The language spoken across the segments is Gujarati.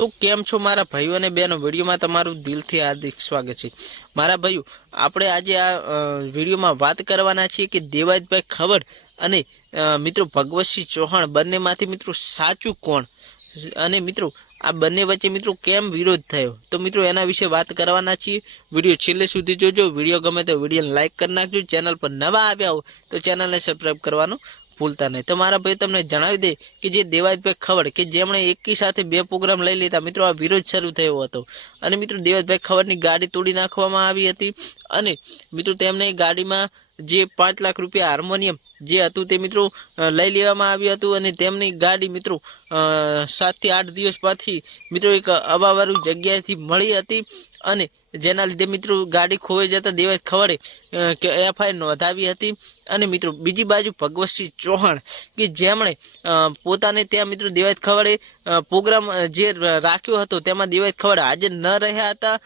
તો કેમ છો મારા ભાઈઓ અને બહેનો? વિડીયોમાં તમારું દિલથી હાર્દિક સ્વાગત છે. મારા ભાઈઓ, આપણે આજે આ વિડીયોમાં વાત કરવાના છીએ કે દેવાજભાઈ ખબર અને મિત્રો ભગવતસિંહ ચૌહાણ બંનેમાંથી મિત્રો સાચું કોણ? અને મિત્રો, આ બંને વચ્ચે મિત્રો કેમ વિરોધ થયો? તો મિત્રો એના વિશે વાત કરવાના છીએ. વીડિયો છેલ્લે સુધી જોજો. વીડિયો ગમે તો વિડીયોને લાઇક કરી નાખજો. ચેનલ પર નવા આવ્યા હો તો ચેનલને સબસ્ક્રાઈબ કરવાનું ભૂલતા નહીં. તો મારા ભાઈ તમને જણાવી દે કે જે દેવાજભાઈ ખવડ કે જેમણે એકી સાથે બે પ્રોગ્રામ લઈ લીધા. મિત્રો, આ વિરોધ શરૂ થયો હતો. અને મિત્રો દેવાદભાઈ ખવડની ગાડી તોડી નાખવામાં આવી હતી. અને મિત્રો તેમને ગાડીમાં જે પાંચ લાખ રૂપિયા હાર્મોનિયમ જે હતું તે મિત્રો લઈ લેવામાં આવ્યું હતું અને તેમની ગાડી મિત્રો સાતથી આઠ દિવસ પછી મિત્રો એક અવાવાળું જગ્યાએથી મળી હતી અને જેના લીધે મિત્રો ગાડી ખોવાઈ જતા દેવાય ખવડે કે એફઆઈઆર નોંધાવી હતી. અને મિત્રો બીજી બાજુ ભગવતસિંહ ચૌહાણ કે જેમણે પોતાને ત્યાં મિત્રો દેવાયત ખવડે પ્રોગ્રામ જે રાખ્યો હતો તેમાં દેવાયત ખવડે હાજર ન રહ્યા હતા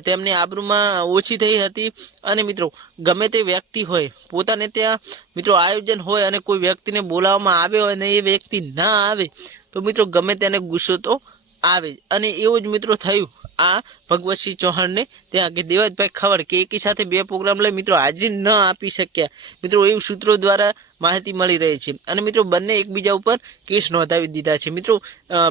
તેમની આબરૂમાં ઓછી થઈ હતી. અને મિત્રો ગમે તે વ્યક્તિ હોય પોતાને ત્યાં મિત્રો આયોજન હોય અને કોઈ વ્યક્તિને બોલાવવામાં આવે હોય અને એ વ્યક્તિ ના આવે, તો મિત્રો ગમે તેને ગુસ્સો તો આવે. અને એવું જ મિત્રો થયું. આ ભગવતસિંહ ચૌહાણને ત્યાં કે દેવાજભાઈ ખબર કે એકી સાથે બે પ્રોગ્રામ લઈ મિત્રો હાજરી ન આપી શક્યા. મિત્રો એવું સૂત્રો દ્વારા માહિતી મળી રહી છે. અને મિત્રો બંને એકબીજા ઉપર કેસ નોંધાવી દીધા છે. મિત્રો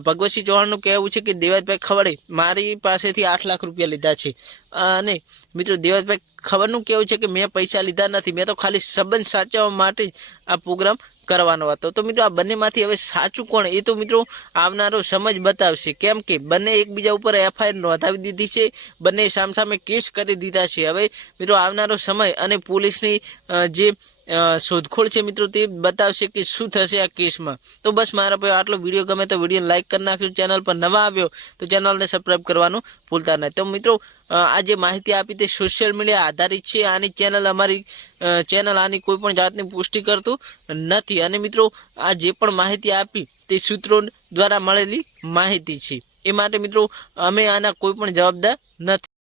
ભગવતસિંહ ચૌહાણનું કહેવું છે કે દેવાજભાઈ ખવડે મારી પાસેથી આઠ લાખ રૂપિયા લીધા છે. અને મિત્રો દેવાજભાઈ ખબરનું કેવું છે કે મેં પૈસા લીધા નથી, મેં તો ખાલી સંબંધ સાચવવા માટે જ આ પ્રોગ્રામ કરવાનો હતો. તો મિત્રો આ બંનેમાંથી હવે સાચું કોણ? એ તો મિત્રો આવનારો સમજ બતાવશે. કેમ કે બંને એકબીજા ઉપર એફઆઈઆર નોંધાવી દીધી છે, બંને સામસામે કેસ કરી દીધા છે. હવે મિત્રો આવનારો સમય અને પોલીસની જે શોધખોળ છે મિત્રો તે બતાવશે કે શું થશે આ કેસમાં. તો બસ મારા ભાઈ આટલો વીડિયો ગમે તો વીડિયો લાઇક કરી નાખજો, ચેનલ પર નવા આવ્યો તો ચેનલને સબસ્ક્રાઈબ કરવાનું ભૂલતા નહીં. તો મિત્રો આ જે માહિતી આપી તે સોશિયલ મીડિયા આધારિત છે આની ચેનલ અમારી ચેનલ આની કોઈ પણ જાતની પુષ્ટિ કરતું નથી. અને મિત્રો, આ જે પણ માહિતી આપી તે સૂત્રો દ્વારા મળેલી માહિતી છે. એ માટે મિત્રો, અમે આના કોઈ પણ જવાબદાર નથી.